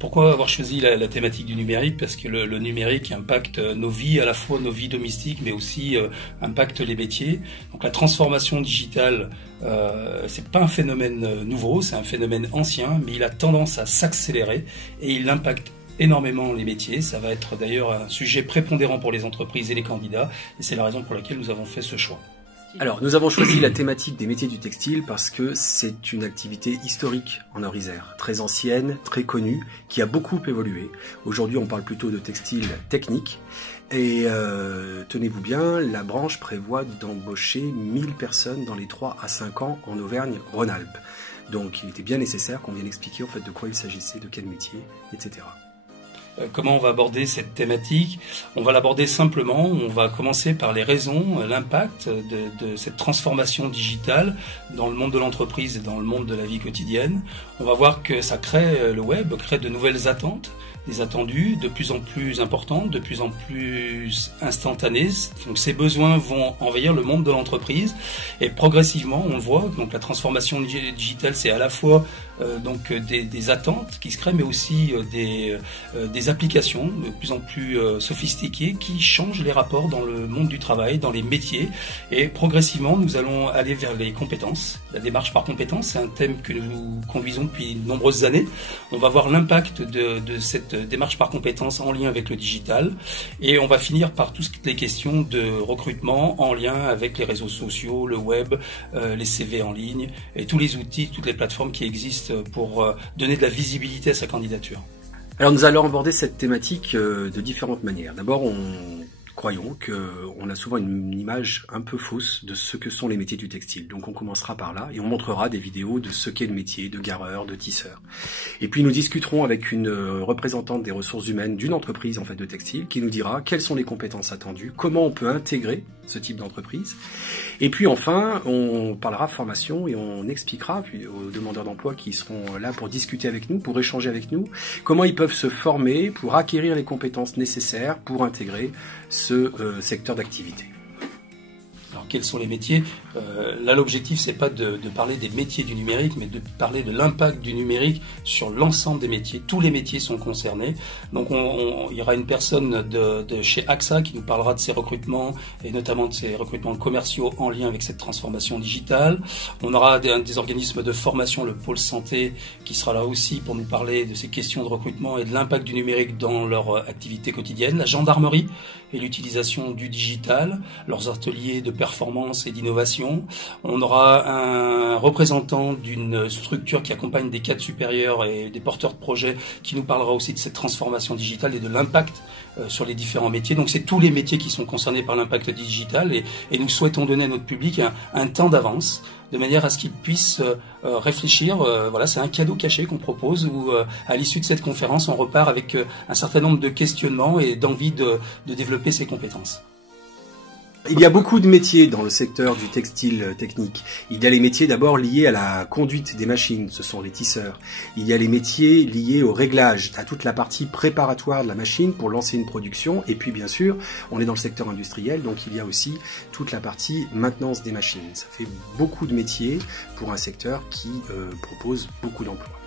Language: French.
pourquoi avoir choisi la thématique du numérique? Parce que le numérique impacte nos vies, à la fois nos vies domestiques, mais aussi impacte les métiers. Donc la transformation digitale, c'est pas un phénomène nouveau, c'est un phénomène ancien, mais il a tendance à s'accélérer et il impacte énormément les métiers. Ça va être d'ailleurs un sujet prépondérant pour les entreprises et les candidats, et c'est la raison pour laquelle nous avons fait ce choix. Alors, nous avons choisi la thématique des métiers du textile parce que c'est une activité historique en Nord-Isère, très ancienne, très connue, qui a beaucoup évolué. Aujourd'hui, on parle plutôt de textile technique. Et tenez-vous bien, la branche prévoit d'embaucher 1000 personnes dans les 3 à 5 ans en Auvergne-Rhône-Alpes. Donc, il était bien nécessaire qu'on vienne expliquer en fait de quoi il s'agissait, de quel métier, etc. Comment on va aborder cette thématique? On va l'aborder simplement, on va commencer par les raisons, l'impact de cette transformation digitale dans le monde de l'entreprise et dans le monde de la vie quotidienne. On va voir que ça crée, le web crée de nouvelles attentes, des attendus de plus en plus importantes, de plus en plus instantanées. Donc ces besoins vont envahir le monde de l'entreprise et progressivement, on le voit, donc la transformation digitale, c'est à la fois donc des attentes qui se créent, mais aussi des applications de plus en plus sophistiquées qui changent les rapports dans le monde du travail, dans les métiers. Et progressivement, nous allons aller vers les compétences. La démarche par compétences, c'est un thème que nous conduisons depuis de nombreuses années. On va voir l'impact de cette démarche par compétences en lien avec le digital. Et on va finir par toutes les questions de recrutement en lien avec les réseaux sociaux, le web, les CV en ligne et tous les outils, toutes les plateformes qui existent pour donner de la visibilité à sa candidature. Alors nous allons aborder cette thématique de différentes manières. D'abord, croyons qu'on a souvent une image un peu fausse de ce que sont les métiers du textile. Donc on commencera par là et on montrera des vidéos de ce qu'est le métier de gareur, de tisseur. Et puis nous discuterons avec une représentante des ressources humaines d'une entreprise en fait de textile qui nous dira quelles sont les compétences attendues, comment on peut intégrer ce type d'entreprise. Et puis enfin, on parlera formation et on expliquera puis aux demandeurs d'emploi qui seront là pour discuter avec nous, pour échanger avec nous, comment ils peuvent se former pour acquérir les compétences nécessaires pour intégrer ce secteur d'activité. Alors quels sont les métiers? Là l'objectif c'est pas de parler des métiers du numérique, mais de parler de l'impact du numérique sur l'ensemble des métiers. Tous les métiers sont concernés. Donc il y aura une personne de chez AXA qui nous parlera de ses recrutements et notamment de ses recrutements commerciaux en lien avec cette transformation digitale. On aura des organismes de formation, le pôle santé, qui sera là aussi pour nous parler de ces questions de recrutement et de l'impact du numérique dans leur activité quotidienne. La gendarmerie et l'utilisation du digital, leurs ateliers de performance et d'innovation. On aura un représentant d'une structure qui accompagne des cadres supérieurs et des porteurs de projets qui nous parlera aussi de cette transformation digitale et de l'impact sur les différents métiers. Donc c'est tous les métiers qui sont concernés par l'impact digital et nous souhaitons donner à notre public un temps d'avance de manière à ce qu'ils puissent réfléchir. Voilà, c'est un cadeau caché qu'on propose où à l'issue de cette conférence, on repart avec un certain nombre de questionnements et d'envie de développer ses compétences. Il y a beaucoup de métiers dans le secteur du textile technique. Il y a les métiers d'abord liés à la conduite des machines, ce sont les tisseurs. Il y a les métiers liés au réglage, à toute la partie préparatoire de la machine pour lancer une production. Et puis bien sûr, on est dans le secteur industriel, donc il y a aussi toute la partie maintenance des machines. Ça fait beaucoup de métiers pour un secteur qui propose beaucoup d'emplois.